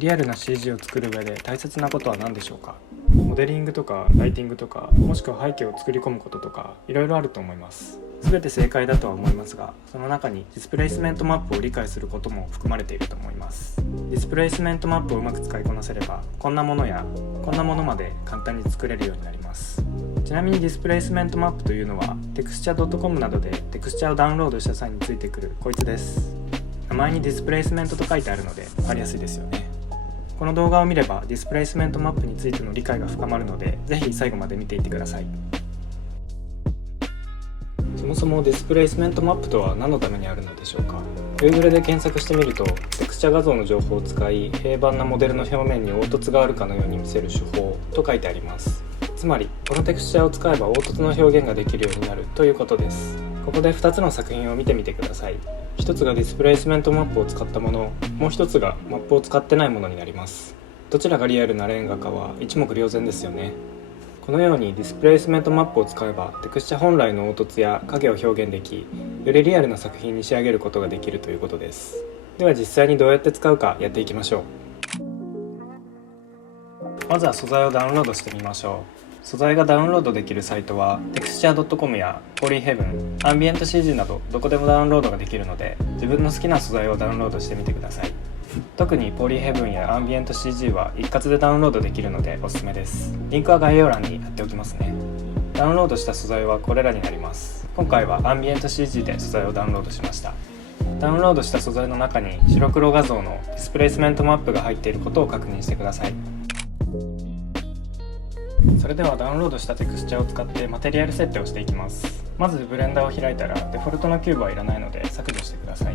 リアルな CG を作る上で大切なことは何でしょうか？モデリングとかライティングとか、もしくは背景を作り込むこととか、いろいろあると思います。全て正解だとは思いますが、その中にディスプレイスメントマップを理解することも含まれていると思います。ディスプレイスメントマップをうまく使いこなせれば、こんなものやこんなものまで簡単に作れるようになります。ちなみにディスプレイスメントマップというのは texture.com などでテクスチャをダウンロードした際についてくるこいつです。名前にディスプレイスメントと書いてあるので分かりやすいですよね。この動画を見ればディスプレイスメントマップについての理解が深まるので、ぜひ最後まで見ていってください。そもそもディスプレイスメントマップとは何のためにあるのでしょうか？ Google で検索してみると、テクスチャ画像の情報を使い平板なモデルの表面に凹凸があるかのように見せる手法と書いてあります。つまりこのテクスチャを使えば凹凸の表現ができるようになるということです。ここで2つの作品を見てみてください。一つがディスプレイスメントマップを使ったもの、もう一つがマップを使ってないものになります。どちらがリアルなレンガかは一目瞭然ですよね。このようにディスプレイスメントマップを使えばテクスチャ本来の凹凸や影を表現でき、よりリアルな作品に仕上げることができるということです。では実際にどうやって使うかやっていきましょう。まずは素材をダウンロードしてみましょう。素材がダウンロードできるサイトは texture.com や Polyheaven、Ambient CG などどこでもダウンロードができるので、自分の好きな素材をダウンロードしてみてください。特に Polyheaven や Ambient CG は一括でダウンロードできるのでおすすめです。リンクは概要欄に貼っておきますね。ダウンロードした素材はこれらになります。今回は Ambient CG で素材をダウンロードしました。ダウンロードした素材の中に白黒画像のディスプレイスメントマップが入っていることを確認してください。それではダウンロードしたテクスチャを使ってマテリアル設定をしていきます。まずブレンダーを開いたらデフォルトのキューブはいらないので削除してください。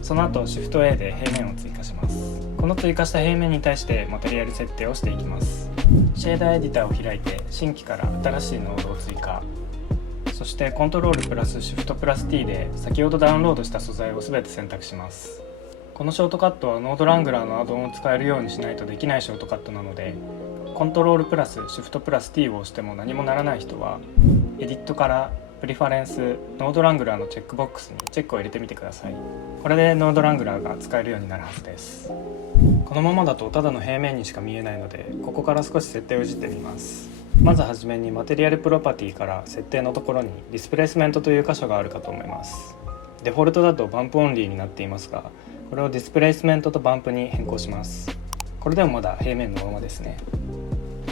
その後 Shift+A で平面を追加します。この追加した平面に対してマテリアル設定をしていきます。シェーダーエディターを開いて新規から新しいノードを追加。そして Ctrl+Shift+T で先ほどダウンロードした素材を全て選択します。このショートカットはノードラングラーのアドオンを使えるようにしないとできないショートカットなので、Ctrl+Shift+T を押しても何もならない人はエディットからプリファレンスノードラングラーのチェックボックスにチェックを入れてみてください。これでノードラングラーが使えるようになるはずです。このままだとただの平面にしか見えないので、ここから少し設定をいじってみます。まずはじめにマテリアルプロパティから設定のところにディスプレイスメントという箇所があるかと思います。デフォルトだとバンプオンリーになっていますが、これをディスプレイスメントとバンプに変更します。これでもまだ平面のままですね。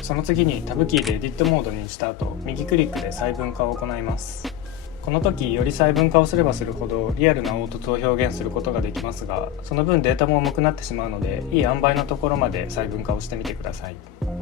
その次にタブキーでエディットモードにした後、右クリックで細分化を行います。この時より細分化をすればするほどリアルな凹凸を表現することができますが、その分データも重くなってしまうので、いい塩梅のところまで細分化をしてみてください。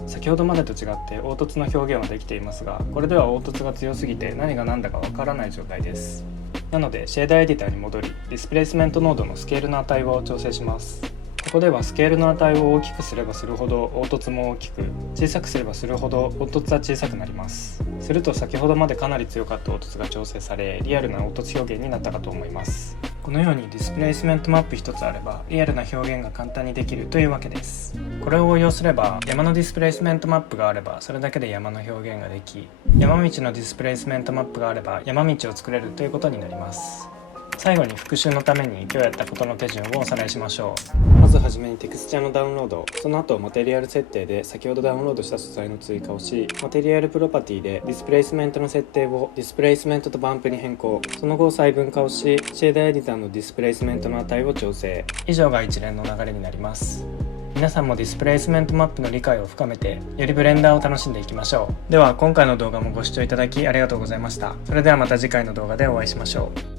先ほどまでと違って凹凸の表現はできていますが、これでは凹凸が強すぎて何が何だかわからない状態です。なのでシェーダーエディターに戻り、ディスプレイスメントノードのスケールの値を調整します。ここではスケールの値を大きくすればするほど凹凸も大きく、小さくすればするほど凹凸は小さくなります。すると先ほどまでかなり強かった凹凸が調整され、リアルな凹凸表現になったかと思います。このようにディスプレイスメントマップ一つあればリアルな表現が簡単にできるというわけです。これを応用すれば、山のディスプレイスメントマップがあればそれだけで山の表現ができ、山道のディスプレイスメントマップがあれば山道を作れるということになります。最後に復習のために今日やったことの手順をおさらいしましょう。まずはじめにテクスチャのダウンロード、その後マテリアル設定で先ほどダウンロードした素材の追加をし、マテリアルプロパティでディスプレイスメントの設定をディスプレイスメントとバンプに変更、その後細分化をし、シェーダーエディターのディスプレイスメントの値を調整。以上が一連の流れになります。皆さんもディスプレイスメントマップの理解を深めて、よりブレンダーを楽しんでいきましょう。では今回の動画もご視聴いただきありがとうございました。それではまた次回の動画でお会いしましょう。